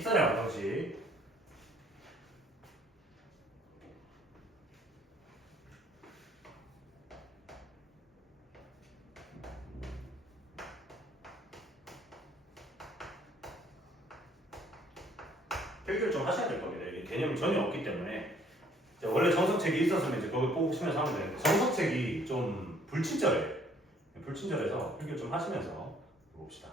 직선의 방정식. 필기를 좀 하셔야 될 겁니다. 이게 개념이 전혀 없기 때문에. 원래 정석책이 있었으면 이제 그걸 보시면서 하면 되는데 정석책이 좀 불친절해요. 불친절해서 필기를 좀 하시면서 봅시다.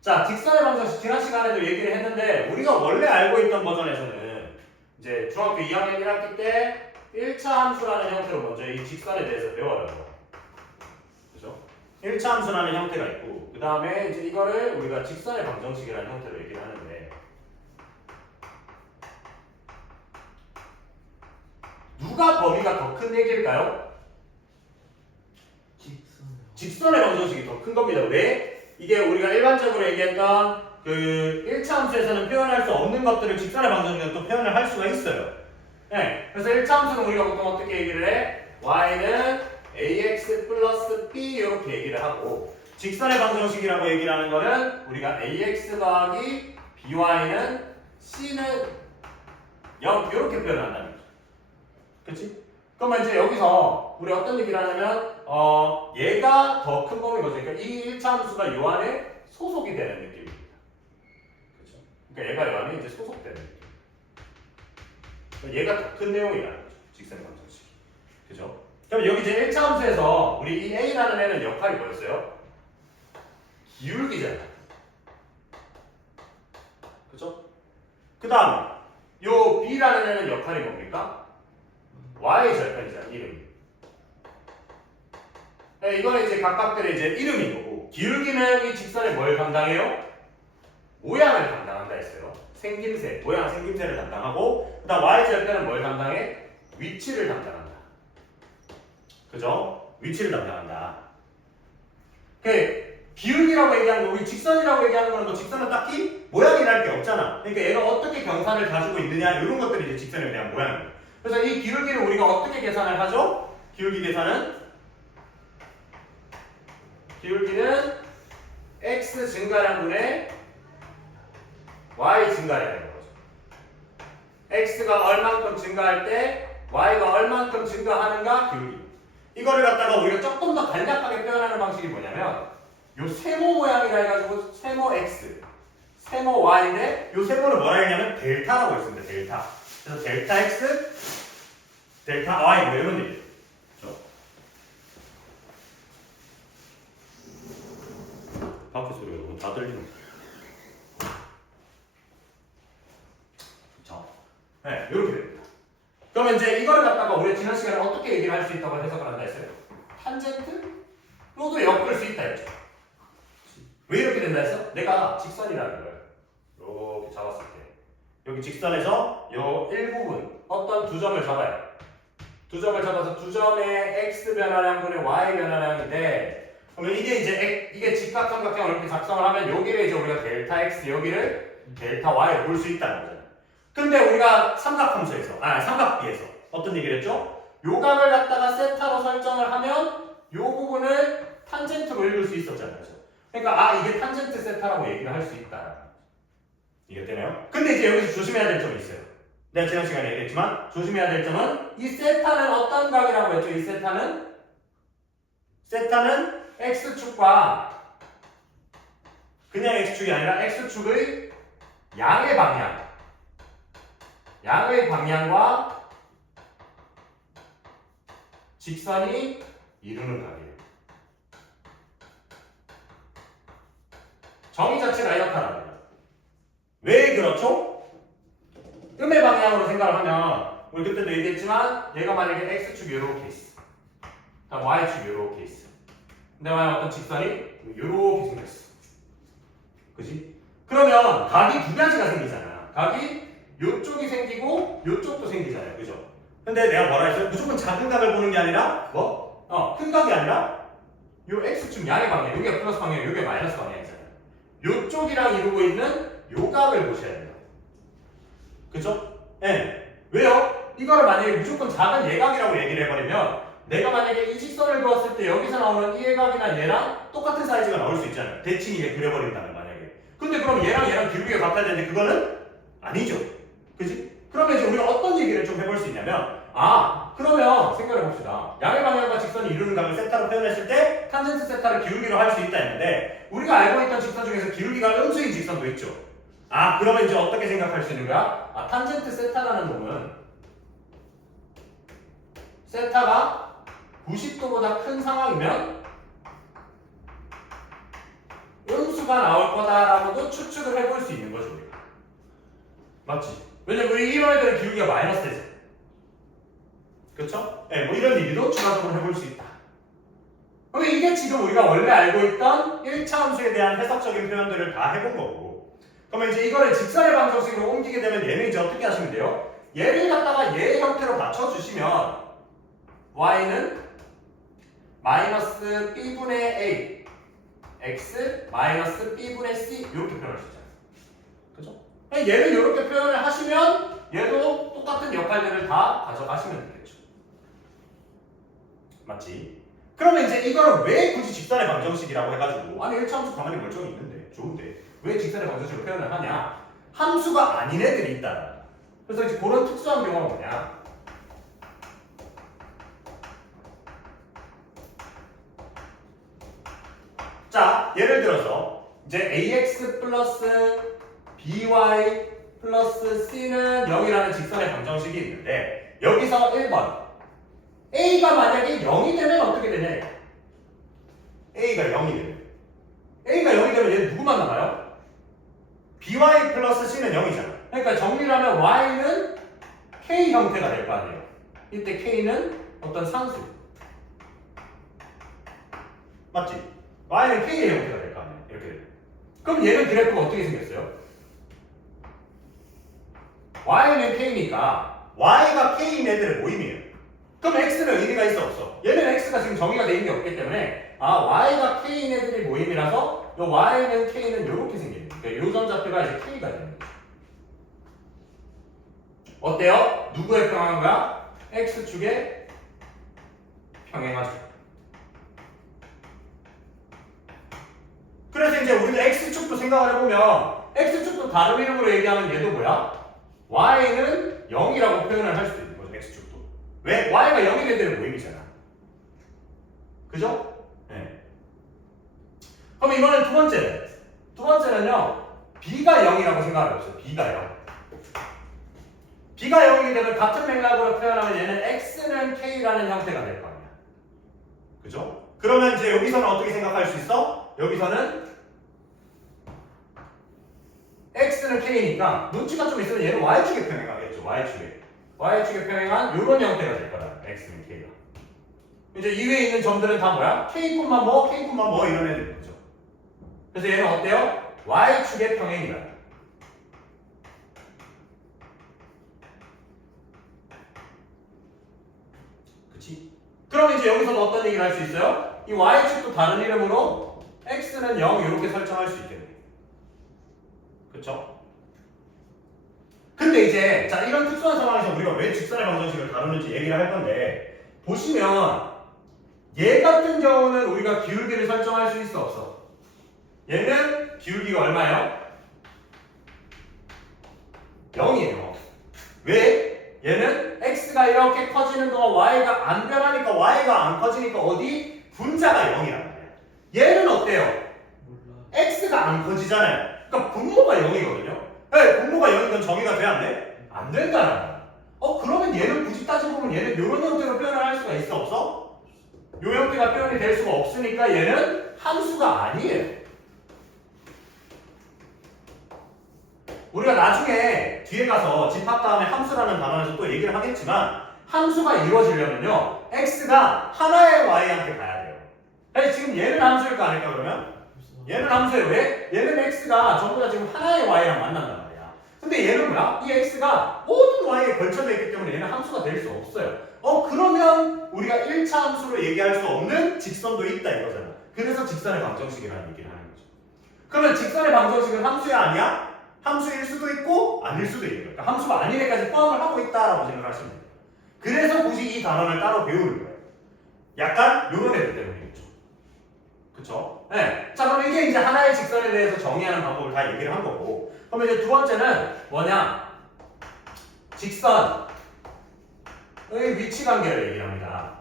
자, 직선의 방정식 지난 시간에도 얘기를 했는데 우리가 원래 알고 있던 버전에서는 이제 중학교 2학년 1학기 때 1차 함수라는 형태로 먼저 이 직선에 대해서 배워요. 그죠? 1차 함수라는 형태가 있고 그 다음에 이제 이거를 우리가 직선의 방정식이라는 형태로 얘기를 하는데 누가 범위가 더 큰 얘기일까요? 직선의 방정식이 더 큰 겁니다. 왜? 이게 우리가 일반적으로 얘기했던 그 1차 함수에서는 표현할 수 없는 것들을 직선의 방정식으로 또 표현을 할 수가 있어요. 네. 그래서 1차 함수는 우리가 보통 어떻게 얘기를 해? y는 ax 플러스 b 이렇게 얘기를 하고 직선의 방정식이라고 얘기를 하는 거는 우리가 ax 더하기 by는 c는 0 이렇게 표현한다는 거죠. 그치? 그러면 이제 여기서 우리 어떤 얘기를 하냐면 얘가 더 큰 범위인 거죠. 그러니까 이 1차 함수가 요 안에 소속이 되는 느낌입니다. 그렇죠? 그러니까 얘가 요 안에 이제 소속되는 느낌. 그러니까 얘가 더 큰 내용이라는 거죠. 직선의 방정식이. 그죠? 그럼 여기 이제 1차 함수에서 우리 이 a라는 애는 역할이 뭐였어요? 기울기잖아요. 그죠? 그 다음 요 b라는 애는 역할이 뭡니까? y 절편이잖아, 이름이. 네, 이거는 이제 각각들의 이제 이름인 거고, 기울기는 이 직선에 뭘 담당해요? 모양을 담당한다 했어요. 생김새, 모양 생김새를 담당하고, 그 다음 y 절편은 뭘 담당해? 위치를 담당한다. 그죠? 위치를 담당한다. 그 기울기라고 얘기하는 거, 우리 직선이라고 얘기하는 거는 뭐 직선은 딱히 모양이랄 게 없잖아. 그러니까 얘가 어떻게 경사를 가지고 있느냐, 이런 것들이 이제 직선에 대한 모양이에요. 그래서 이 기울기를 우리가 어떻게 계산을 하죠? 기울기 계산은 x 증가량분의 y 증가량인 거죠. x가 얼만큼 증가할 때 y가 얼만큼 증가하는가 기울기. 이거를 갖다가 우리가 조금 더 간략하게 표현하는 방식이 뭐냐면 요 세모 모양이라 해가지고 세모 x, 세모 y인데 요 세모를 뭐라 했냐면 델타라고 했습니다. 델타. 그래서 델타 x, 델타 y 뭐 이런 얘기예요. 그렇죠? 밖에 소리가 너무 다 들리는 거예요. 그렇죠? 네, 이렇게 됩니다. 그러면 이제 이걸 갖다가 우리 지난 시간에 어떻게 얘기를 할 수 있다고 해석을 한다 했어요? 탄젠트로도 엮을 수 있다 했죠. 왜 이렇게 된다 했어? 내가 직선이라는 걸 이렇게 잡았을 때 여기 직선에서 요 일부분 어떤 두 점을 잡아요. 두 점을 잡아서 두 점의 x 변화량분의 y 변화량인데 그러면 이게 이제 이게 직각삼각형을 이렇게 작성을 하면 여기를 이제 우리가 델타 x 여기를 델타 y를 볼 수 있다는 거잖아요. 근데 우리가 삼각비에서 어떤 얘기를 했죠? 요 각을 갖다가 세타로 설정을 하면 요 부분을 탄젠트로 읽을 수 있었잖아요. 그렇죠? 그러니까 이게 탄젠트 세타라고 얘기를 할 수 있다. 이해되나요? 근데 이제 여기서 조심해야 될 점이 있어요. 내가 지난 시간에 얘기했지만 조심해야 될 점은 이 세타는 어떤 각이라고 했죠? 이 세타는 x축과 그냥 x축이 아니라 x축의 양의 방향과 직선이 이루는 각이에요. 정의 자체가 이렇다랍니다. 왜 그렇죠? 음의 방향으로 생각을 하면 우리 그때도 얘기했지만 얘가 만약에 x축이 이렇게 있어. 다음 y축이 이렇게 있어. 근데 만약 어떤 직선이 이렇게 생겼어. 그지? 그러면 각이 두 가지가 생기잖아. 각이 요쪽이 생기고 요쪽도 생기잖아요. 그죠? 근데 내가 뭐라 했어요? 무조건 작은 각을 보는 게 아니라 큰 각이 아니라 요 x축 양의 방향, 여기가 플러스 방향, 여기가 마이너스 방향이잖아요. 요쪽이랑 이루고 있는 요 각을 보셔야 돼요. 그죠? 네. 왜요? 이거를 만약에 무조건 작은 예각이라고 얘기를 해버리면 내가 만약에 이 직선을 그었을 때 여기서 나오는 이 예각이나 얘랑 똑같은 사이즈가 나올 수 있잖아요. 대칭 이게 그려버린다면 만약에. 근데 그럼 얘랑 기울기가 같아야 되는데 그거는 아니죠. 그지? 그러면 이제 우리가 어떤 얘기를 좀 해볼 수 있냐면 그러면 생각해 봅시다. 양의 방향과 직선이 이루는 각을 세타로 표현했을 때 탄젠트 세타를 기울기로 할 수 있다 했는데 우리가 알고 있던 직선 중에서 기울기가 음수인 직선도 있죠. 그러면 이제 어떻게 생각할 수 있는 거야? 탄젠트 세타라는 놈은 세타가 90도보다 큰 상황이면 음수가 나올 거다라고도 추측을 해볼 수 있는 거죠. 우리가. 맞지? 왜냐면 우리 이런 애들은 기울기가 마이너스 되죠. 그쵸? 네, 뭐 이런 얘기도 추가적으로 해볼 수 있다. 그럼 이게 지금 우리가 원래 알고 있던 1차 함수에 대한 해석적인 표현들을 다 해본 거고, 그러면 이제 이거를 직선의 방정식으로 옮기게 되면 얘는 이제 어떻게 하시면 돼요? 얘를 갖다가 얘의 형태로 받쳐주시면 y는 마이너스 b분의 a x 마이너스 b분의 c 이렇게 표현할 수 있잖아요. 그죠? 얘를 이렇게 표현을 하시면 얘도 똑같은 역할들을 다 가져가시면 되겠죠. 맞지? 그러면 이제 이거를 왜 굳이 직선의 방정식이라고 해가지고 아니 1차 함수 가만히 멀쩡히 있는데 좋은데 왜 직선의 방정식으로 표현을 하냐? 함수가 아닌 애들이 있다. 그래서 이제 그런 특수한 경우가 뭐냐? 자, 예를 들어서 이제 ax 플러스 by 플러스 c는 0이라는 직선의 방정식이 있는데 여기서 1번 a가 만약에 0이 되면 어떻게 되냐? a가 0이 되면 a가 0이 되면 얘는 누구만 남아요? by 플러스 c는 0이잖아. 그러니까 정리를 하면 y는 k 형태가 될 거 아니에요. 이때 k는 어떤 상수. 맞지? y는 k의 형태가 될 거 아니에요. 이렇게 되면. 그럼 얘는 그래프가 어떻게 생겼어요? y는 k니까 y가 k인 애들의 모임이에요. 그럼 x는 의미가 있어 없어? 얘는 x가 지금 정의가 돼 있는 게 없기 때문에 y가 k인 애들의 모임이라서 요 y는 k는 이렇게 생기는 거예요. 그러니까 요 전좌표가 이제 k가 되는 거죠. 어때요? 누구에 평행한 거야? x축에 평행하죠. 그래서 이제 우리는 x축도 생각을 해보면 x축도 다른 이름으로 얘기하면 얘도 뭐야? y는 0이라고 표현을 할 수도 있는 거죠. x축도. 왜? y가 0이 되는 모임이잖아. 그죠? 네. 그럼 이번엔 두 번째는. 두 번째는요. b가 0이라고 생각을 해보세요. b가 0. b가 0이게 되면 같은 맥락으로 표현하면 얘는 x는 k라는 형태가 될 거 아니야. 그죠? 그러면 이제 여기서는 어떻게 생각할 수 있어? 여기서는 x는 k니까 눈치가 좀 있으면 얘는 y축에 평행하겠죠. y축에 평행한 이런 형태가 될 거다. x는 k가. 이제 이외에 있는 점들은 다 뭐야? k뿐만 뭐 이런 애들인 거죠. 그래서 얘는 어때요? y축의 평행이다. 그치? 그럼 이제 여기서는 어떤 얘기를 할 수 있어요? 이 y축도 다른 이름으로 x는 0 이렇게 설정할 수 있겠네. 그쵸? 근데 이제 자 이런 특수한 상황에서 우리가 왜 직선의 방정식을 다루는지 얘기를 할 건데 보시면 얘 같은 경우는 우리가 기울기를 설정할 수 있어 없어? 얘는 기울기가 얼마예요? 0이에요. 왜? 얘는 x가 이렇게 커지는 동안 y가 안 변하니까 y가 안 커지니까 어디? 분자가 0이란 말이야. 얘는 어때요? x가 안 커지잖아요. 그러니까 분모가 0이거든요. 네, 분모가 0인 건 정의가 돼 안 돼? 안 된다는 거야. 그러면 얘는 굳이 따지고 보면 얘는 이런 형태로 표현을 할 수가 있어 없어? 이 형태가 표현이 될 수가 없으니까 얘는 함수가 아니에요. 우리가 나중에 뒤에 가서 집합 다음에 함수라는 단원에서 또 얘기를 하겠지만 함수가 이루어지려면요 x가 하나의 y한테 가야 돼요. 아니, 지금 얘는 함수일까 아닐까 그러면? 얘는 함수예요. 왜? 얘는 x가 전부 다 지금 하나의 y랑 만난단 말이야. 근데 얘는 뭐야? 이 x가 모든 y에 걸쳐져 있기 때문에 얘는 함수가 될 수 없어요. 그러면 우리가 1차 함수로 얘기할 수 없는 직선도 있다 이거잖아. 그래서 직선의 방정식이라는 얘기를 하는 거죠. 그러면 직선의 방정식은 함수야 아니야? 함수일 수도 있고 아닐 수도 있는 거예요. 그러니까 함수가 아닌 애까지 포함을 하고 있다라고 생각하시면 돼요. 그래서 굳이 이 단원을 따로 배우는 거예요. 약간 요런 애들 때문이겠죠. 그쵸? 네. 자, 그럼 이게 이제 하나의 직선에 대해서 정의하는 방법을 다 얘기를 한 거고. 그러면 이제 두 번째는 뭐냐? 직선의 위치 관계를 얘기합니다.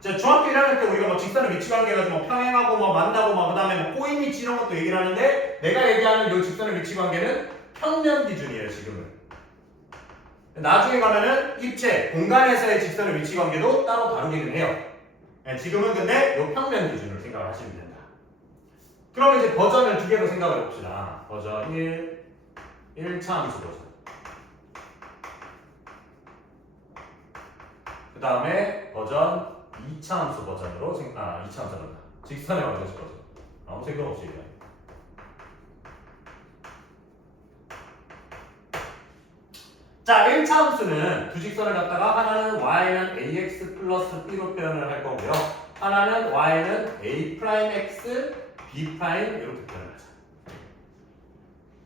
자, 중학교 1학년 때 우리가 뭐 직선의 위치 관계가 뭐 평행하고 뭐 만나고 뭐 그다음에 뭐 코인 위치 이런 것도 얘기를 하는데 내가 얘기하는 이 직선의 위치 관계는 평면 기준이에요, 지금은. 나중에 가면은 입체, 공간에서의 직선의 위치 관계도 따로 다루기는 해요. 네, 지금은 근데 이 평면 기준으로 생각을 하시면 된다. 그럼 이제 버전을 두 개로 생각을 해봅시다. 버전 1차 함수 버전. 그 다음에 버전 2차 함수 버전으로 2차 함수란다. 직선의 방정식 버전. 아무 생각 없이 얘기해요. 자, 1차 함수는 두 직선을 갖다가 하나는 y는 ax 플러스 b로 표현을 할 거고요. 하나는 y는 a 프라임 x, b 프라임 이렇게 표현을 하죠.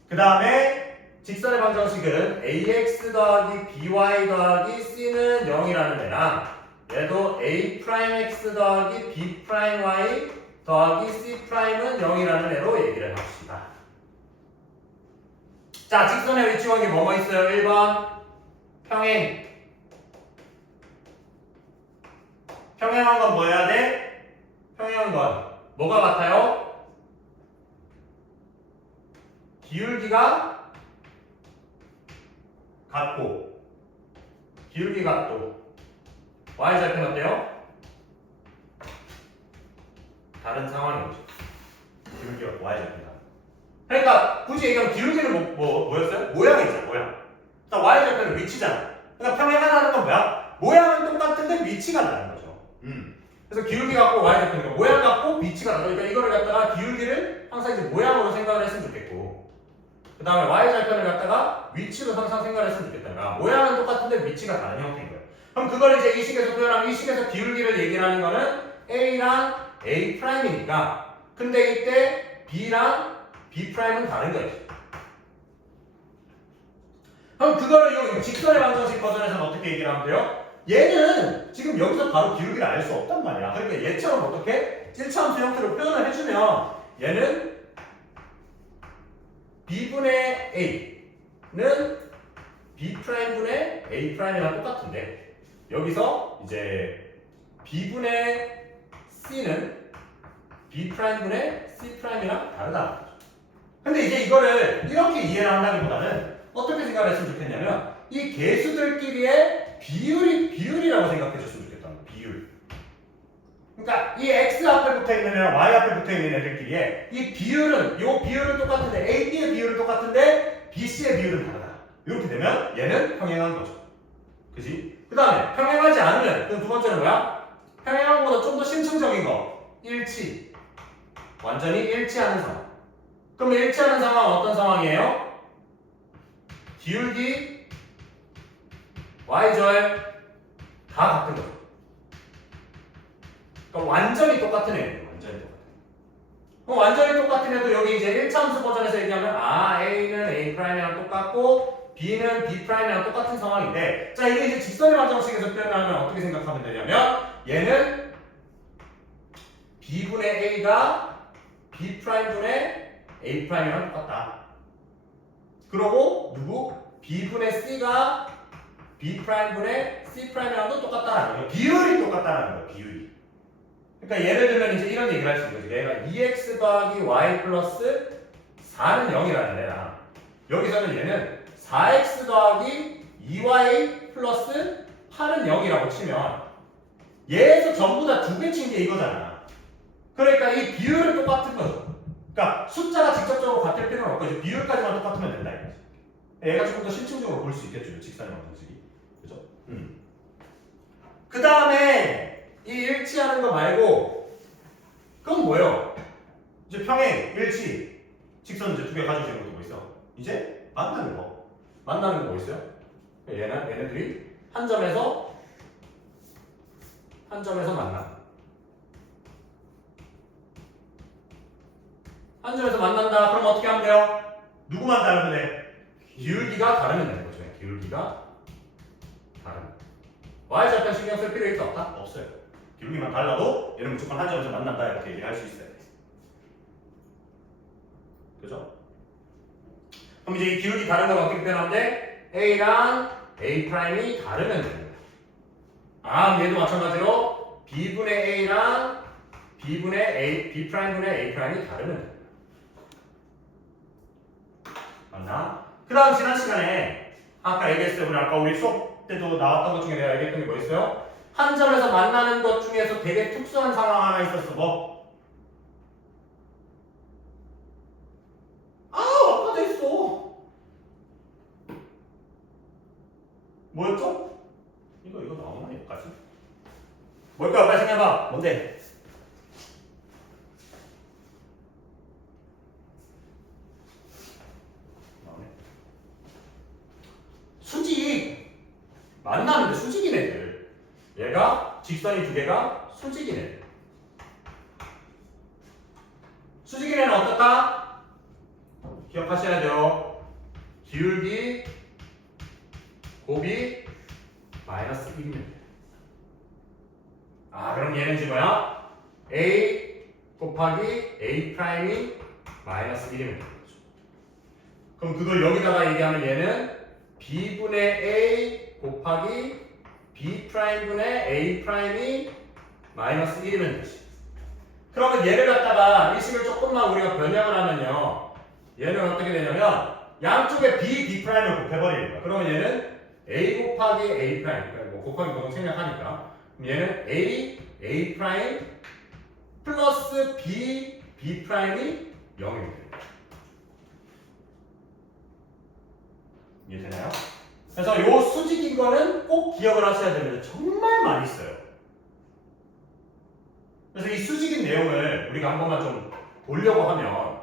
그 다음에 직선의 방정식은 ax 더하기 by 더하기 c는 0이라는 애랑 얘도 a 프라임 x 더하기 b 프라임 y 더하기 c 프라임은 0이라는 애로 얘기를 합시다. 자, 직선의 위치 관계 뭐뭐 있어요? 1번 평행. 평행한 건 뭐 해야 돼? 평행한 건 뭐가 같아요? 기울기가 같고 기울기가 또 y절편 어때요? 다른 상황인 거죠. 기울기가 y절편. 그러니까 굳이 얘기하면 기울기는 뭐였어요? 모양이죠, 모양. y절편은 위치잖아. 그러니까 평행하다는 건 뭐야? 모양은 똑같은데 위치가 다른 거죠. 그래서 기울기 갖고 y절편이니까 모양 갖고 위치가 다르다. 그러니까 이거를 갖다가 기울기를 항상 이제 모양으로 생각을 했으면 좋겠고, 그 다음에 y절편을 갖다가 위치로 항상 생각을 했으면 좋겠다. 모양은 똑같은데 위치가 다른 형태인 거예요. 그럼 그걸 이제 이 식에서 표현하면 이 식에서 기울기를 얘기하는 거는 a랑 a 프라임이니까, 근데 이때 b랑 b 프라임은 다른 거예요. 그럼 그거를 이 직선의 방정식 버전에서는 어떻게 얘기를 하면 돼요? 얘는 지금 여기서 바로 기울기를 알 수 없단 말이야. 그러니까 얘처럼 어떻게 1차 함수 형태로 표현을 해주면 얘는 b분의 a는 b'분의 a'이랑 똑같은데 여기서 이제 b분의 c는 b'분의 c'이랑 다르다. 근데 이제 이거를 이렇게 이해를 한다기보다는 어떻게 생각을 했으면 좋겠냐면 이 계수들끼리의 비율이라고 생각해 줬으면 좋겠다는 거야. 비율. 그러니까 이 x 앞에 붙어 있는 애랑 y 앞에 붙어 있는 애들끼리의 이 비율은 똑같은데 AB의 비율은 똑같은데 BC의 비율은 다르다. 이렇게 되면 얘는 평행한 거죠. 그지? 그 다음에 평행하지 않으면 그럼 두 번째는 뭐야? 평행한 것보다 좀 더 심층적인 거. 일치. 완전히 일치하는 상황. 그럼 일치하는 상황은 어떤 상황이에요? 기울기 y절 다 같은 거죠. 그러니까 완전히 똑같은 애예요. 완전히 똑같은. 그럼 완전히 똑같은 애도 여기 이제 1차 함수 버전에서 얘기하면 a는 a'이랑 똑같고 b는 b'이랑 똑같은 상황인데, 자 이게 이제 직선의 방정식에서 표현하면 어떻게 생각하면 되냐면 얘는 b분의 a가 b'분의 a'이랑 똑같다. 그리고 누구? b분의 c가 b'분의 c'랑도 똑같다라는 거예요. 비율이 똑같다라는 거예요. 비율이. 그러니까 예를 들면 이제 이런 얘기를 할 수 있는 거죠. 얘가 2x 더하기 y 플러스 4는 0이라는 애랑 여기서는 얘는 4x 더하기 2y 플러스 8은 0이라고 치면 얘에서 전부 다 두 배 친 게 이거잖아. 그러니까 이 비율은 똑같은 거죠. 그러니까 숫자가 직접적으로 같을 필요는 없고 비율까지만 똑같으면 된다 이거죠. 얘가 조금 더 심층적으로 볼 수 있겠죠. 직선의 방정식이. 그죠? 그 다음에 이 일치하는 거 말고 그건 뭐예요? 이제 평행, 일치, 직선 이제 두 개 가지고 있는 것도 뭐 있어? 이제 만나는 거. 만나는 거 뭐 있어요? 얘네들이 한 점에서 만나. 한 점에서 만난다. 그럼 어떻게 하면 돼요? 누구만 다르면 돼? 기울기가 다르면 되는 거죠. 기울기가 다르면. y절편 신경 쓸 필요 있어 없다? 없어요. 기울기만 달라도 얘는 무조건 한 점에서 만난다 이렇게 얘기를 할 수 있어야 돼. 그죠? 그럼 이제 이 기울기 다른 건 어떻게 표현하는데 A랑 A 프라임이 다르면 됩니다. 아, 얘도 마찬가지로 B분의 A랑 B분의 A, B 프라임분의 A 프라임이 다르면 됩니다. 맞나? 그 다음 지난 시간에 아까 얘기했어요. 우리 수업 때도 나왔던 것 중에 내가 얘기했던 게 뭐였어요? 한 점에서 만나는 것 중에서 되게 특수한 상황 하나 있었어. 뭐? 아까 됐어. 뭐였죠? 이거 나오나 여기까지? 뭘까요? 빨리 생각해봐. 뭔데? 나오네. 수직. 만나는데 수직인 애들. 얘가 직선이 두 개가 수직인 애들. 수직인 애는 어떻다? 기억하셔야 돼요. 기울기 곱이 마이너스 1이면 돼. 아, 그럼 얘는 지금 뭐야? A 곱하기 A 프라임이 마이너스 1이면 되는 거죠. 그럼 그걸 여기다가 얘기하면 얘는 B분의 A 곱하기 B 프라임분의 A 프라임이 마이너스 1이면 되지. 그러면 얘를 갖다가 일식을 조금만 우리가 변형을 하면요. 얘는 어떻게 되냐면 양쪽에 B 프라임을 곱해버리는 거야. 그러면 얘는 A 곱하기 A 프라임. 뭐 곱하기 보통 생략하니까. 그럼 얘는 A 프라임 플러스 B 프라임이 0입니다. 이해되나요? 그래서 요 수직인 거는 꼭 기억을 하셔야 됩니다. 정말 많이 써요. 그래서 이 수직인 내용을 우리가 한 번만 좀 보려고 하면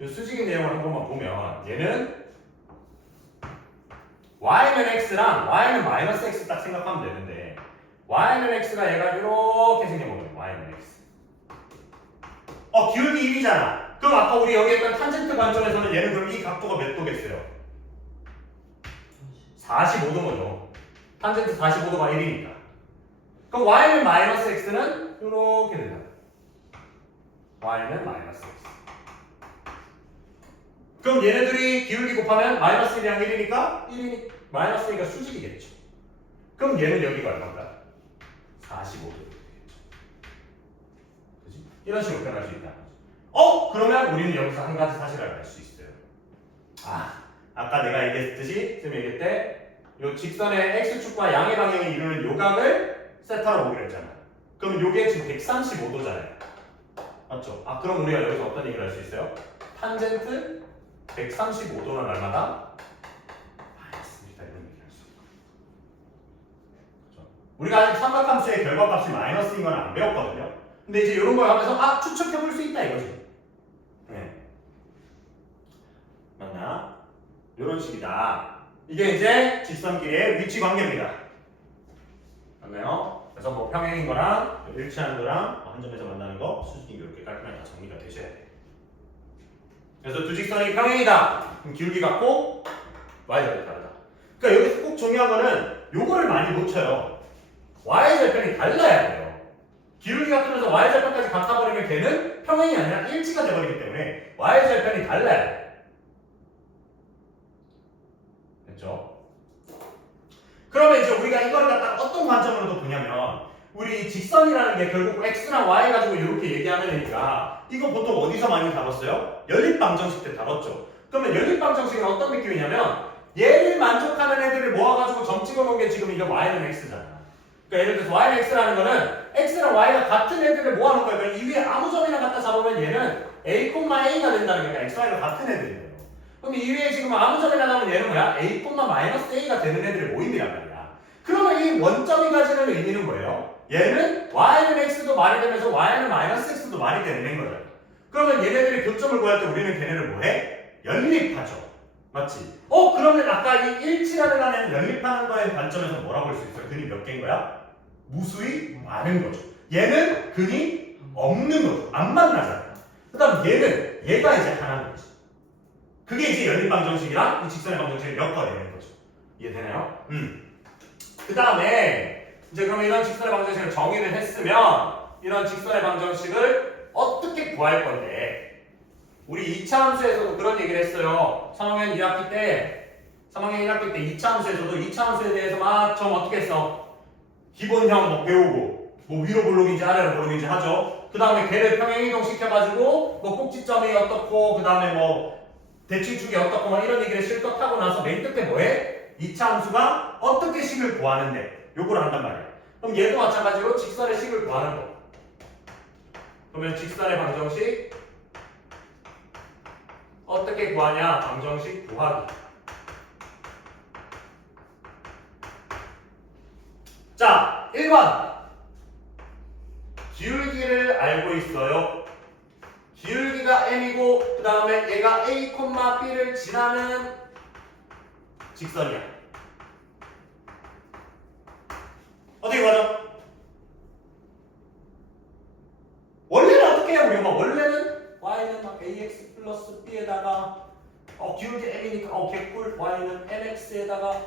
이 수직인 내용을 한 번만 보면 얘는 y는 x랑 y는 마이너스 x 딱 생각하면 되는데 y는 x가 얘가 이렇게 생겨보면 y는 x 기울기 1이잖아. 그럼 아까 우리 여기 했던 탄젠트 관점에서는 얘는 그럼 이 각도가 몇 도겠어요? 45도 거죠. 탄젠트 45도가 1이니까. 그럼 y는 마이너스 x는 이렇게 된다. y는 마이너스 x. 그럼 얘네들이 기울기 곱하면 마이너스 1이랑 1이니까 1이 마이너스 1가 수직이겠죠. 그럼 얘는 여기가 얼마인가? 45도 되겠죠. 그치? 이런 식으로 표현할 수 있다. 그러면 우리는 여기서 한 가지 사실을 알 수 있어요. 아까 내가 얘기했듯이 지금 얘기할 때 요 직선의 x축과 양의 방향이 이루는 요각을 세타로 보기로 했잖아. 그럼 요게 지금 135도잖아요. 맞죠? 그럼 우리가 여기서 어떤 얘기를 할 수 있어요? 탄젠트 135도는 얼마다? 마이너스 1이다 이런 얘기를 할 수 있어요. 그렇죠? 우리가 아직 삼각함수의 결과값이 마이너스인 건 안 배웠거든요. 근데 이제 이런 걸 하면서 추측해 볼 수 있다 이거지. 네. 맞나? 이런 식이다. 이게 이제 직선기의 위치 관계입니다. 맞나요? 그래서 뭐 평행인 거랑 일치하는 거랑 한 점에서 만나는 거 수직인 거 이렇게 깔끔하게 다 정리가 되셔야 돼요. 그래서 두 직선이 평행이다. 그럼 기울기 같고 y절이 다르다. 그러니까 여기서 꼭 중요한 거는 요거를 많이 놓쳐요. y절편이 달라야 돼요. 기울기가 뜨면서 y절편까지 같아버리면 걔는 평행이 아니라 일치가 돼버리기 때문에 y절편이 달라야 돼요. 됐죠? 그러면 이제 우리가 이걸 갖다가 어떤 관점으로도 보냐면 우리 직선이라는 게 결국 x랑 y 가지고 이렇게 얘기하는 애니까 이거 보통 어디서 많이 다뤘어요? 연립방정식 때 다뤘죠. 그러면 연립방정식은 어떤 느낌이냐면 얘를 만족하는 애들을 모아가지고 점 찍어놓은 게 지금 이게 y는 x잖아. 그러니까 예를 들어서 y는 x라는 거는 x랑 y가 같은 애들을 모아놓은 거예요. 그러니까 이 위에 아무 점이나 갖다 잡으면 얘는 a, a가 된다는 거니까 x, y가 같은 애들이에요. 그럼 이 위에 지금 아무 점이나 나오면 얘는 뭐야? a, 마이너스 a가 되는 애들의 모임이란 말이야. 그러면 이 원점이 가지는 의미는 뭐예요? 얘는 y는 x도 말이 되면서 y는 마이너스 x도 말이 되는 애인 거죠. 그러면 얘네들이 교점을 구할 때 우리는 걔네를 뭐해? 연립하죠. 맞지? 그러면 아까 이 일치라는 안에는 연립하는 거에 관점에서 뭐라고 할 수 있어요? 근이 몇 개인 거야? 무수히 많은 거죠. 얘는 근이 없는 거죠. 안 만나잖아. 그 다음 얘가 이제 하나인 거지. 그게 이제 연립방정식이랑 이 직선의 방정식을 엮어내는 거죠. 이해되나요? 그 다음에 이제 그러면 이런 직선의 방정식을 정의를 했으면 이런 직선의 방정식을 어떻게 구할 건데 우리 2차 함수에서도 그런 얘기를 했어요. 3학년 1학기 때 2차 함수에서도 2차 함수에 대해서 막 좀 어떻게 했어? 기본형 뭐 배우고 뭐 위로 볼록인지 아래로 볼록인지 하죠. 그 다음에 걔를 평행이동 시켜가지고 뭐 꼭지점이 어떻고 그 다음에 뭐 대칭축이 어떻고 막 이런 얘기를 실컷 하고 나서 맨 끝에 뭐해? 2차 함수가 어떻게 식을 구하는데 요걸 한단 말이야. 그럼 얘도 마찬가지로 직선의 식을 구하는 거. 그러면 직선의 방정식 어떻게 구하냐? 방정식 구하기. 자, 1번 기울기를 알고 있어요. 기울기가 m이고 그 다음에 얘가 a, b를 지나는 직선이야. 어떻게 가죠? 원래는 어떻게 해요? 우리가 원래는 y는 막 ax 플러스 b에다가 기울기 m이니까 개꿀 y는 mx에다가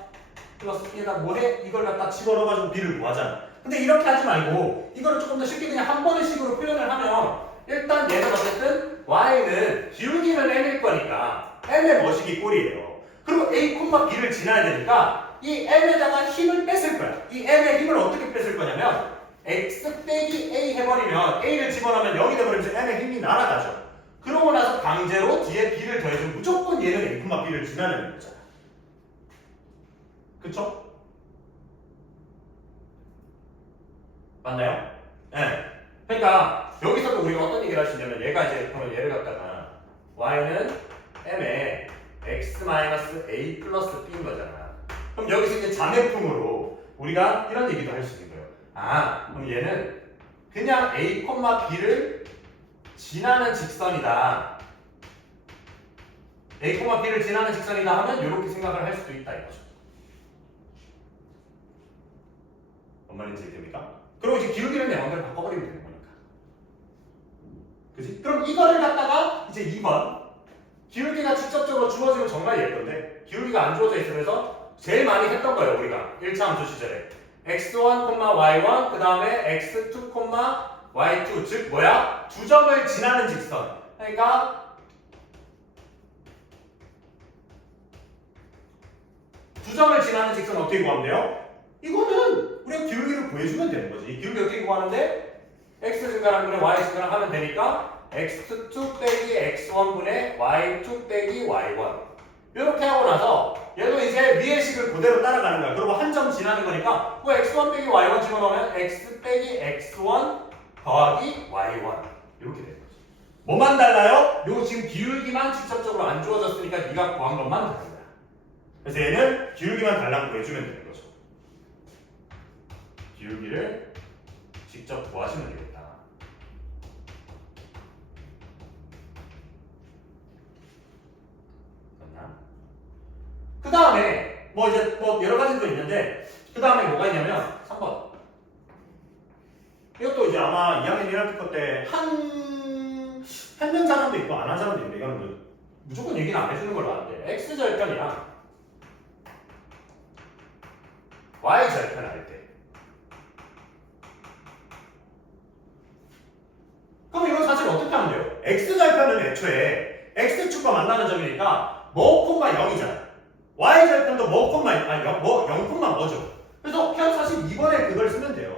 플러스 b에다가 뭐해? 이걸 갖다 집어넣어가지고 b를 구하잖아. 근데 이렇게 하지 말고 이거를 조금 더 쉽게 그냥 한 번의 식으로 표현을 하면 일단 얘는 어쨌든 y는 기울기는 m일 거니까 m의 머시기 꼴이에요. 그리고 a, b를 지나야 되니까 이 m에다가 힘을 뺐을 거야. 이 m의 힘을 어떻게 뺐을 거냐면 x 빼기 a 해버리면 a를 집어넣으면 0이 돼버리면서 m의 힘이 날아가죠. 그러고 나서 강제로 뒤에 b를 더해주면 무조건 얘는 a, b를 지나는 거잖아. 그쵸? 맞나요? 네. 그러니까 여기서도 우리가 어떤 얘기를 할 수 있냐면 얘가 이제 그러면 얘를 갖다가 y는 m에 x-a 플러스 b인 거잖아. 그럼 여기서 이제 자매품으로 우리가 이런 얘기도 할 수 있는 거예요. 그럼 얘는 그냥 a, b를 지나는 직선이다. a, b를 지나는 직선이다 하면 이렇게 생각을 할 수도 있다 이거죠. 뭔 말인지 됩니까? 그리고 이제 기울기를 내 마음대로 바꿔버리면 되는 거니까. 그치? 그럼 이거를 갖다가 이제 2번 기울기가 직접적으로 주어지면 정말 예쁜데 기울기가 안 주어져 있으면서 제일 많이 했던 거예요 우리가 1차 함수 시절에 x1, y1 그 다음에 x2, y2 즉 뭐야? 두 점을 지나는 직선. 그러니까 두 점을 지나는 직선 어떻게 구하면 돼요? 이거는 우리가 기울기를 구해주면 되는 거지. 기울기 어떻게 구하는데? x 증가랑 분의 y 증가랑 하면 되니까 x2 빼기 x1분의 y2 빼기 y1 이렇게 하고 나서 얘도 이제 위의 식을 그대로 따라가는 거야. 그리고 한 점 지나는 거니까 그 x1 빼기 y1 집어넣으면 x 빼기 x1 더하기 y1 이렇게 되는 거지. 뭐만 달라요? 요 지금 기울기만 직접적으로 안 주어졌으니까 네가 구한 것만 다른 거야. 그래서 얘는 기울기만 달라고 구해주면 되는 거죠. 기울기를 직접 구하시면 되겠다. 맞나? 그 다음에 뭐 이제 뭐 여러 가지도 있는데 그 다음에 뭐가 있냐면 3번. 이것도 이제 아마 2학년 1학기 거 때 했는 사람도 있고 안 한 사람도 있는데 이거는 무조건 얘기는 안 해주는 걸로 아는데 x 절편이랑 y 절편 할 때. 그럼 이건 사실 어떻게 하면 돼요? x절편은 애초에 x축과 만나는 점이니까 뭐, 0이잖아. y절편도 뭐, 0, 뭐죠. 그래서 그냥 사실 2번에 그걸 쓰면 돼요.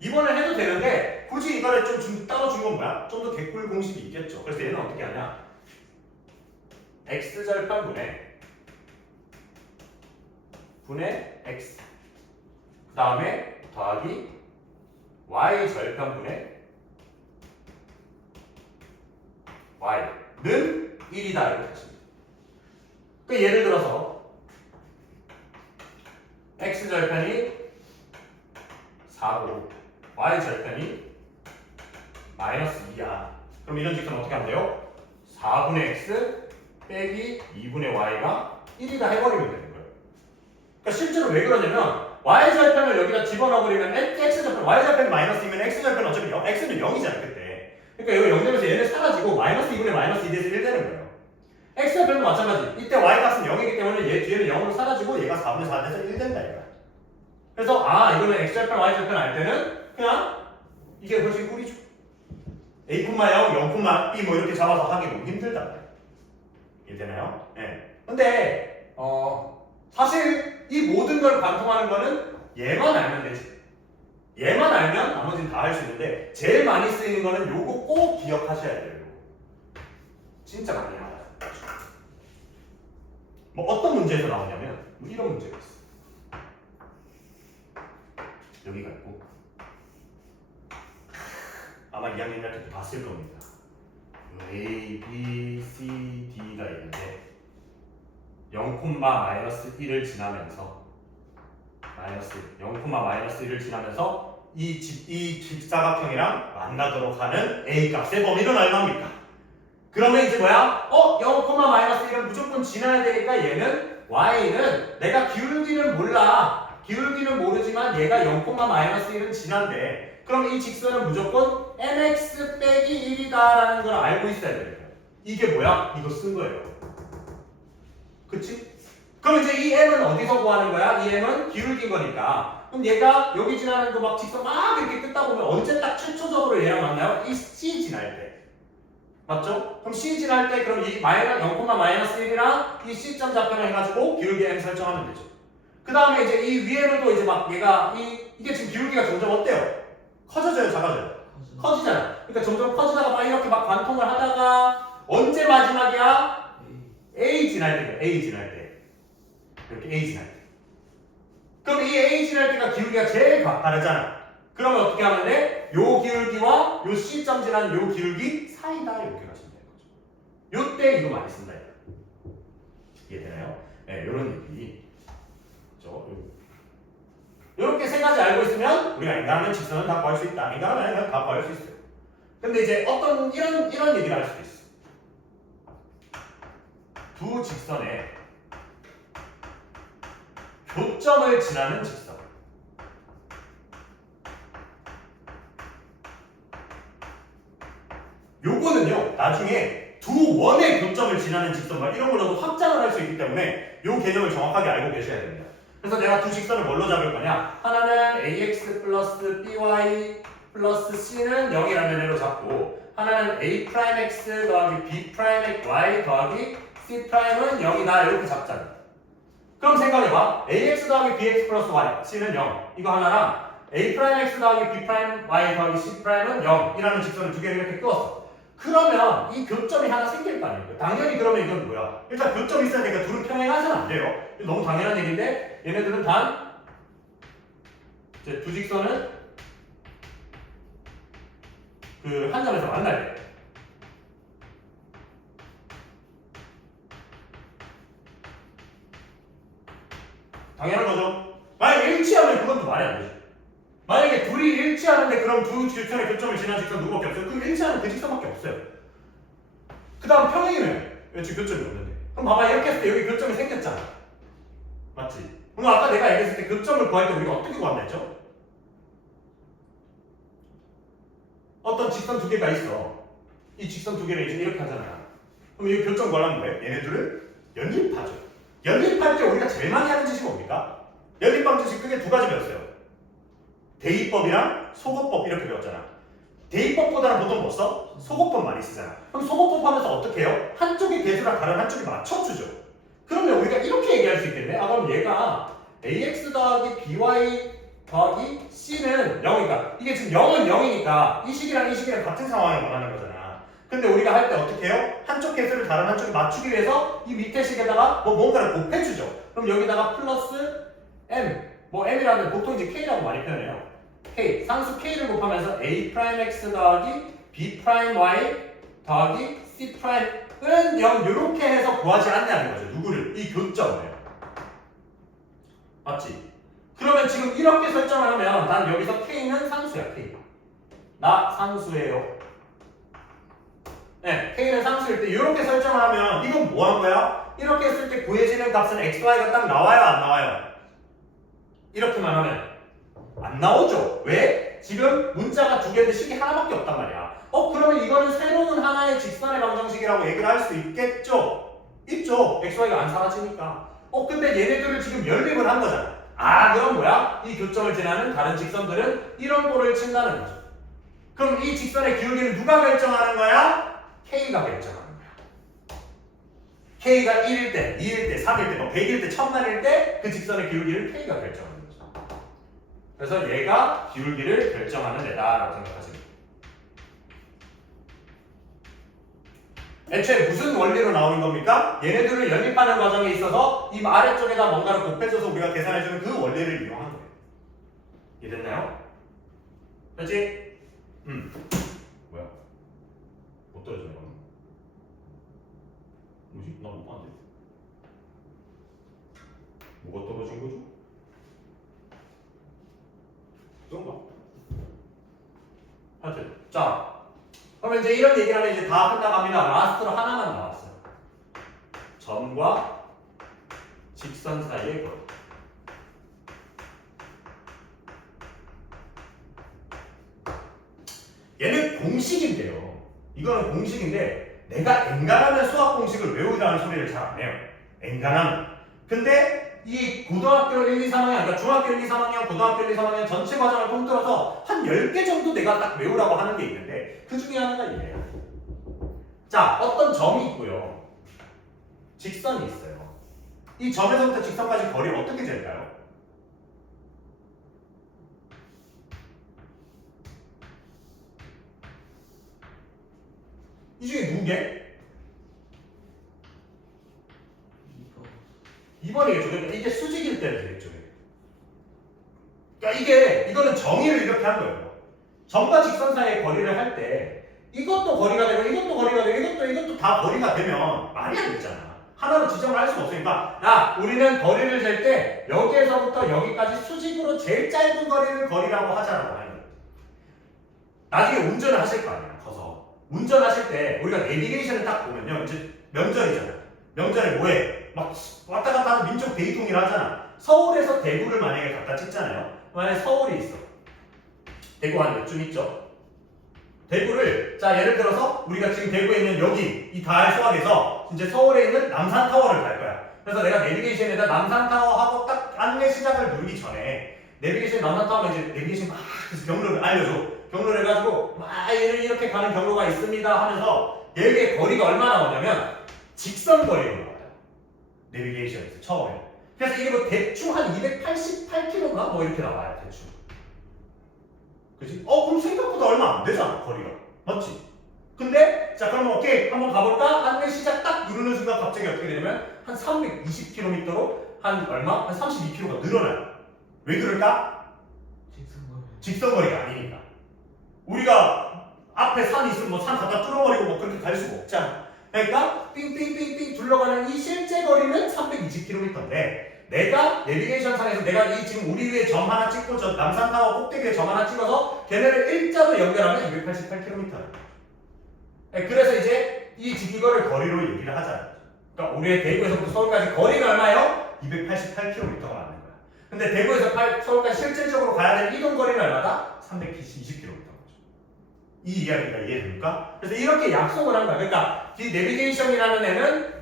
2번을 해도 되는데 굳이 이거를 좀 따로 준 건 뭐야? 좀 더 개꿀 공식이 있겠죠. 그래서 얘는 어떻게 하냐? x절편분의 x 그 다음에 더하기 y절편분의 y는 1이다 이렇게 하십니다. 그 예를 들어서 x절편이 4고 y절편이 마이너스 2야. 그럼 이런 직선 어떻게 하면 돼요? 4분의 x 빼기 2분의 y가 1이다 해버리면 되는 거예요. 그러니까 실제로 왜 그러냐면 y절편을 여기다 집어넣어버리면 x절편, y절편이 마이너스 2면 x절편은 어차피 x는 0이잖아요 그때. 그러니까 여기 0 되면서 얘는 사라지고 마이너스 2분의 마이너스 2 돼서 1 되는 거예요. x절편도 마찬가지. 이때 y값은 0이기 때문에 얘 뒤에는 0으로 사라지고 얘가 4분의 4 돼서 1 된다 이거야. 그래서 이거는 x좌편, y좌편 알 때는 그냥 이게 훨씬 꿀이죠. a, 0, 0, b 뭐 이렇게 잡아서 하기 너무 힘들다. 이해되나요? 네. 근데 사실 이 모든 걸 관통하는 거는 얘만 알면 되지. 얘만 알면 나머지는 다 할 수 있는데 제일 많이 쓰이는 거는 요거 꼭 기억하셔야 돼요. 진짜 많이 나와요. 뭐 어떤 문제에서 나오냐면 뭐 이런 문제가 있어. 여기가 있고 아마 2학년 1학기 때 봤을 겁니다. A, B, C, D가 있는데 0,-1을 지나면서 이 직사각형이랑 만나도록 하는 A 값의 범위는 얼마입니까? 그러면 이제 뭐야? 0,-1을 무조건 지나야 되니까 얘는 Y는 내가 기울기는 몰라. 기울기는 모르지만 얘가 0,-1은 지난대. 그럼 이 직선은 무조건 mx 빼기 1이다라는 걸 알고 있어야 돼요. 이게 뭐야? 이거 쓴 거예요. 그치? 그럼 이제 이 m은 어디서 구하는 거야? 이 m은 기울기인 거니까. 그럼 얘가 여기 지나는 거 막 직선 막 이렇게 뜯다 보면 언제 딱 최초적으로 얘랑 만나요? 이 C 지날 때. 맞죠? 그럼 C 지날 때 그럼 이 0,-1이랑 이 C점 좌편을 해가지고 기울기 m 설정하면 되죠. 그 다음에 이제 이 위에로도 이제 막 얘가 이게 지금 기울기가 점점 어때요? 커져져요, 작아져요? 커지잖아. 그러니까 점점 커지다가 막 이렇게 막 관통을 하다가 언제 마지막이야? A 지날 때예요. A 지날 때. 이렇게 A 지날 때. 그럼 이 A 지날 때가 기울기가 제일 다르잖아. 그러면 어떻게 하면 돼? 요 기울기와 요 C점 지나는 요 기울기 사이다 이렇게 가시면 되는 거죠. 요때 이거 많이 쓴다. 이해되나요? 네, 요런 얘기. 이렇게 세 가지 알고 있으면 우리가 인간하면 직선은 다 구할 수 있다. 인간하면 다 구할 수 있어요. 근데 이제 어떤 이런 얘기를 할 수도 있어. 두 직선에 교점을 지나는 직선. 요거는요 나중에 두 원의 교점을 지나는 직선 막 이런 걸로도 확장을 할 수 있기 때문에 요 개념을 정확하게 알고 계셔야 됩니다. 그래서 내가 두 직선을 뭘로 잡을 거냐? 하나는 ax 플러스 by 플러스 c는 0이라는 애로 잡고 하나는 a'x 더하기 b'y 더하기 c'은 0이다 이렇게 잡잖아. 그럼 생각해봐. ax 더하기 bx 플러스 y c는 0 이거 하나랑 a'x 더하기 b'y 더하기 c'은 0이라는 직선을 두 개를 이렇게 끄었어. 그러면 이 교점이 하나 생길 거 아니에요. 당연히 그러면 이건 뭐야? 일단 교점이 있어야 되니까 둘은 평행하지는 안 돼요. 너무 당연한 얘기인데 얘네들은 단 이제 두 직선은 그 한 점에서 만나야 돼요. 당연한 거죠. 만약에 일치하면 그건 또 말이 안 되죠. 만약에 둘이 일치하는데 그럼 두 직선의 교점을 지난 직선 누구밖에 없어요? 그럼 일치하는 그 직선밖에 없어요. 그 다음 평행이면 왜 지금 교점이 없는데? 그럼 봐봐 이렇게 했을 때 여기 교점이 생겼잖아. 맞지? 그럼 아까 내가 얘기했을 때 교점을 구할 때 우리가 어떻게 구한다 했죠? 어떤 직선 두 개가 있어. 이 직선 두 개를 이제 이렇게 하잖아. 그럼 이 교점 구하려면 뭐예요? 얘네들을 연립하죠. 연립할 때 우리가 제일 많이 하는 짓이 뭡니까? 연립 방정식 크게 두 가지 배웠어요. 대입법이랑 소거법 이렇게 배웠잖아. 대입법보다는 보통 뭐 써? 소거법 많이 쓰잖아. 그럼 소거법 하면서 어떻게 해요? 한쪽의 개수랑 다른 한쪽이 맞춰주죠. 그러면 우리가 이렇게 얘기할 수 있겠네. 그럼 얘가 ax 더하기 by 더하기 c는 0이니까 이게 지금 0은 0이니까 이 식이랑 이 식이랑 같은 상황을 원하는 거잖아. 근데 우리가 할 때 어떻게 해요? 한쪽 개수를 다른 한쪽에 맞추기 위해서 이 밑에 식에다가 뭔가를 곱해주죠. 그럼 여기다가 플러스 m 뭐 m이라는 보통 이제 k라고 많이 표현해요. k 상수 k를 곱하면서 a'x 더하기 b'y 더하기 c'은 0 이렇게 해서 구하지 않냐는 거죠. 누구를? 이 교점을. 맞지? 그러면 지금 이렇게 설정을 하면 난 여기서 k는 상수야. k 나 상수예요. 네, k는 상수일 때 이렇게 설정을 하면 이건 뭐 한 거야? 이렇게 했을 때 구해지는 값은 xy가 딱 나와요? 안 나와요? 이렇게만 하면 안 나오죠. 왜? 지금 문자가 두 개인데 식이 하나밖에 없단 말이야. 그러면 이거는 새로운 하나의 직선의 방정식이라고 얘기를 할 수 있겠죠? 있죠. xy가 안 사라지니까. 근데 얘네들을 지금 연립을 한 거잖아. 아, 그럼 뭐야? 이 교점을 지나는 다른 직선들은 이런 꼴을 친다는 거죠. 그럼 이 직선의 기울기를 누가 결정하는 거야? K가 결정하는 거야. K가 1일 때, 2일 때, 3일 때, 뭐 100일 때, 1000만일 때 그 직선의 기울기를 K가 결정하는 거죠. 그래서 얘가 기울기를 결정하는 애다라고 생각하시면 돼요. 애초에 무슨 원리로 나오는 겁니까? 얘네들을 연립하는 과정에 있어서 이 아래쪽에다 뭔가를 곱해줘서 우리가 계산해주는 그 원리를 이용한 거예요. 이해됐나요? 됐지? 뭐야? 못 떨어지네, 그럼. 뭐지? 나 못 봤는데. 뭐가 떨어진 거죠? 그런가? 하여튼. 자, 그러면 이제 이런 얘기를 하면 이제 다 끝나갑니다. 라스트로 하나만 나왔어요. 점과 직선 사이의 거리. 얘는 공식인데요. 이거는 공식인데 내가 엔간하면 수학 공식을 외우자는 소리를 잘 안 해요. 엔간하면. 근데 이 고등학교 1, 2, 3학년, 그러니까 중학교 1, 2, 3학년, 고등학교 1, 2, 3학년 전체 과정을 통틀어서 한 10개 정도 내가 딱 외우라고 하는 게 있는데 그 중에 하나가 얘예요. 자, 어떤 점이 있고요. 직선이 있어요. 이 점에서부터 직선까지 거리를 어떻게 잴까요? 이 중에 누구게? 2번이겠죠. 그러니까 이게 수직일 때는 되겠죠. 그러니까 이거는 정의를 이렇게 한 거예요. 점과 직선 사이의 거리를 할 때 이것도 거리가 되고 이것도 거리가 되고 이것도 다 거리가 되면 말이 안 되잖아. 하나로 지정을 할 수가 없으니까 야, 우리는 거리를 잴 때 여기에서부터 여기까지 수직으로 제일 짧은 거리를 거리라고 하자라고 하는 거예요. 나중에 운전을 하실 거 아니야. 가서 운전하실 때 우리가 내비게이션을 딱 보면요. 이제 명절이잖아. 명절에 뭐해? 막 왔다 갔다 하는 민족 대이동이라 하잖아. 서울에서 대구를 만약에 갖다 찍잖아요. 만약에 서울이 있어. 대구 한 몇 줌 있죠? 대구를, 자, 예를 들어서 우리가 지금 대구에 있는 여기 이 달 소학에서 이제 서울에 있는 남산타워를 갈 거야. 그래서 내가 내비게이션에다 남산타워하고 딱 안내 시작을 누르기 전에 내비게이션 남산타워가 이제 내비게이션 막 경로를 알려줘. 경로를 해가지고 막 이렇게 가는 경로가 있습니다 하면서 얘의 거리가 얼마나 나오냐면 직선 거리로 나와요. 내비게이션에서 처음에. 그래서 이게 뭐 대충 한 288km인가? 뭐 이렇게 나와요, 대충. 그치? 그럼 생각보다 얼마 안 되잖아, 거리가. 맞지? 근데, 자, 그러면 오케이, 한번 가볼까? 안내 시작 딱 누르는 순간 갑자기 어떻게 되냐면, 한 320km로 한 얼마? 한 32km가 늘어나요. 왜 그럴까? 직선거리가 아니니까. 우리가 앞에 산이 있으면 뭐 산 갖다 뚫어버리고 뭐 그렇게 갈 수가 없잖아. 그러니까, 삥삥삥삥 둘러가는 이 실제 거리는 320km인데, 내가 내비게이션 상에서 내가 이 지금 우리 위에 점 하나 찍고 저 남산타워 꼭대기에 점 하나 찍어서 걔네를 일자로 연결하면 288km예요. 그래서 이제 이거를 거리로 얘기를 하잖아요. 그러니까 우리의 대구에서부터 서울까지 거리가 얼마예요? 288km가 맞는 거야. 근데 대구에서 서울까지 실질적으로 가야 될 이동 거리는 얼마다? 320km인 거죠. 이 이야기가 이해됩니까? 그래서 이렇게 약속을 한 거야. 그러니까 이 내비게이션이라는 애는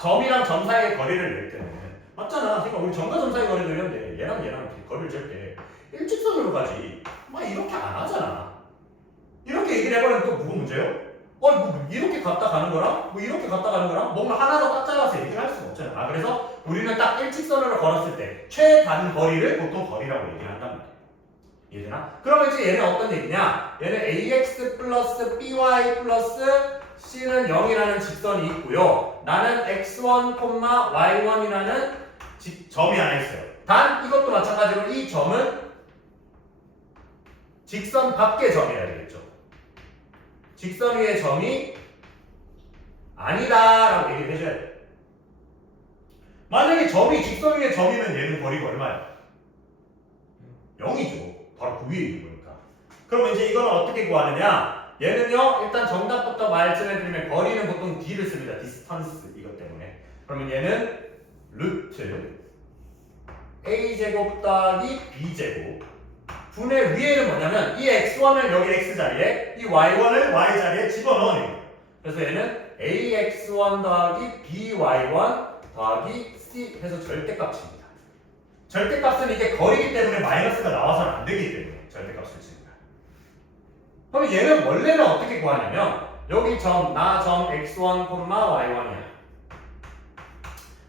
점이랑 점 사이의 거리를 낼 때는 맞잖아. 그러니까 우리 점과 점 사이 거리를 내는데 얘랑 거리를 잴 때 일직선으로 가지. 막 이렇게 안 하잖아. 이렇게 얘기를 해버리면 또 뭐가 문제예요? 뭐 이렇게 갔다 가는 거랑 뭐 이렇게 갔다 가는 거랑 뭔가 하나로 딱 잘라서 얘기를 할 수가 없잖아. 그래서 우리는 딱 일직선으로 걸었을 때 최단 거리를 보통 거리라고 얘기를 한단 말이야. 이해되나? 그러면 이제 얘는 어떤 얘기냐? 얘는 ax 플러스 by 플러스 c는 0이라는 직선이 있고요. 나는 x1, y1이라는 점이 하나 있어요. 단 이것도 마찬가지로 이 점은 직선 밖의 점이어야 되겠죠. 직선 위의 점이 아니다라고 얘기를 해줘야 돼요. 만약에 점이 직선 위의 점이면 얘는 거리가 얼마야? 0이죠. 바로 그 위에 있는 거니까. 그러면 이제 이거는 어떻게 구하느냐? 얘는요, 일단 정답부터 말씀해드리면 거리는 보통 d를 씁니다. 디스턴스 이것 때문에. 그러면 얘는 루트 a제곱 더하기 b제곱 분의 위에는 뭐냐면 이 x1을 여기 x자리에 이 y1을 y자리에 집어넣어내요. 그래서 얘는 ax1 더하기 by1 더하기 c 해서 절대값입니다. 절대값은 이게 거리기 때문에 마이너스가 나와서는 안 되기 때문에 절대값을 치는 거야. 그럼 얘는 원래는 어떻게 구하냐면 여기 점, 나 점 x1, y1이야.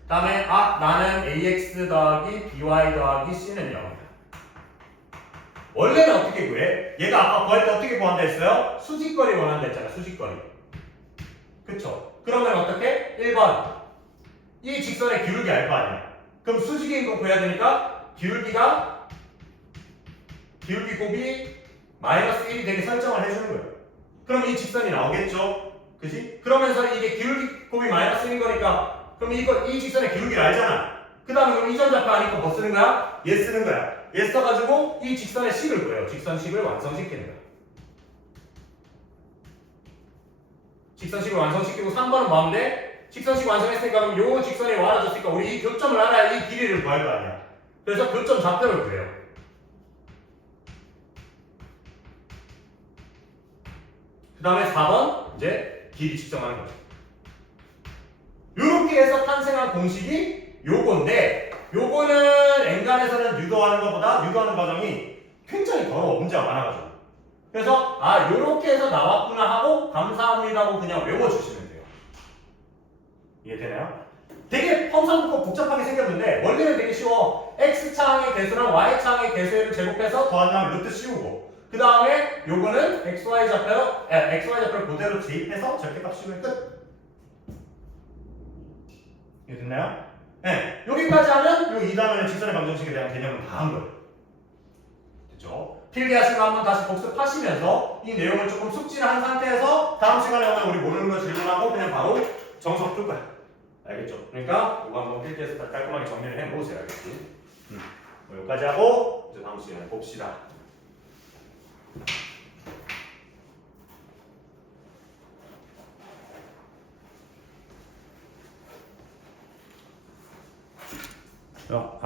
다음에 나는 ax 더하기 by 더하기 c는 0이야. 원래는 어떻게 구해? 얘가 아까 구할 때 어떻게 구한다 했어요? 수직거리 원한다 했잖아. 수직거리. 그쵸? 그러면 어떻게? 1번 이 직선의 기울기 알 거 아니야. 그럼 수직인 거 구해야 되니까 기울기 곱이 마이너스 1이 되게 설정을 해주는 거예요. 그럼 이 직선이 나오겠죠? 그지? 그러면서 이게 기울기 곱이 마이너스 1인 거니까 그럼 이 직선의 기울기를 알잖아. 그 다음에 그럼 이 전자표 아니까 뭐 쓰는 거야? 얘 쓰는 거야. 얘 써가지고 이 직선의 식을 구해요. 직선식을 완성시키는 거야. 직선식을 완성시키고 3번은 뭐 하면 돼? 직선식 완성했으니까 그럼 요 직선이 와라졌으니까 우리 이 교점을 알아야 이 길이를 구할 거 아니야. 그래서 교점 좌표를 구해요. 그 다음에 4번 이제 길이 측정하는 거죠. 요렇게 해서 탄생한 공식이 요건데 요거는 엔간에서는 유도하는 것보다 유도하는 과정이 굉장히 더러워. 문제가 많아가지고. 그래서 요렇게 해서 나왔구나 하고 감사합니다 하고 그냥 외워주시면 돼요. 이해되나요? 되게 펑성고 복잡하게 생겼는데 원래는 되게 쉬워. x차항의 개수랑 y차항의 개수를 제곱해서 더한 다음에 루트 씌우고 그 다음에 요거는 xy 좌표를 그대로 대입해서 절대값 씌우면 끝. 이해됐나요? 네, 여기까지 하면 요 2단원의 직선의 방정식에 대한 개념은 다 한 거예요. 됐죠? 필기하신 거 한번 다시 복습하시면서 이 내용을 조금 숙지를 한 상태에서 다음 시간에 오면 우리 모르는 거 질문하고 그냥 바로 정석 뚫 거야. 알겠죠? 그러니까 이거 한번 필기해서 깔끔하게 정리를 해 놓으세요. 알겠지? 뭐 여기까지 하고 이제 다음 시간에 봅시다.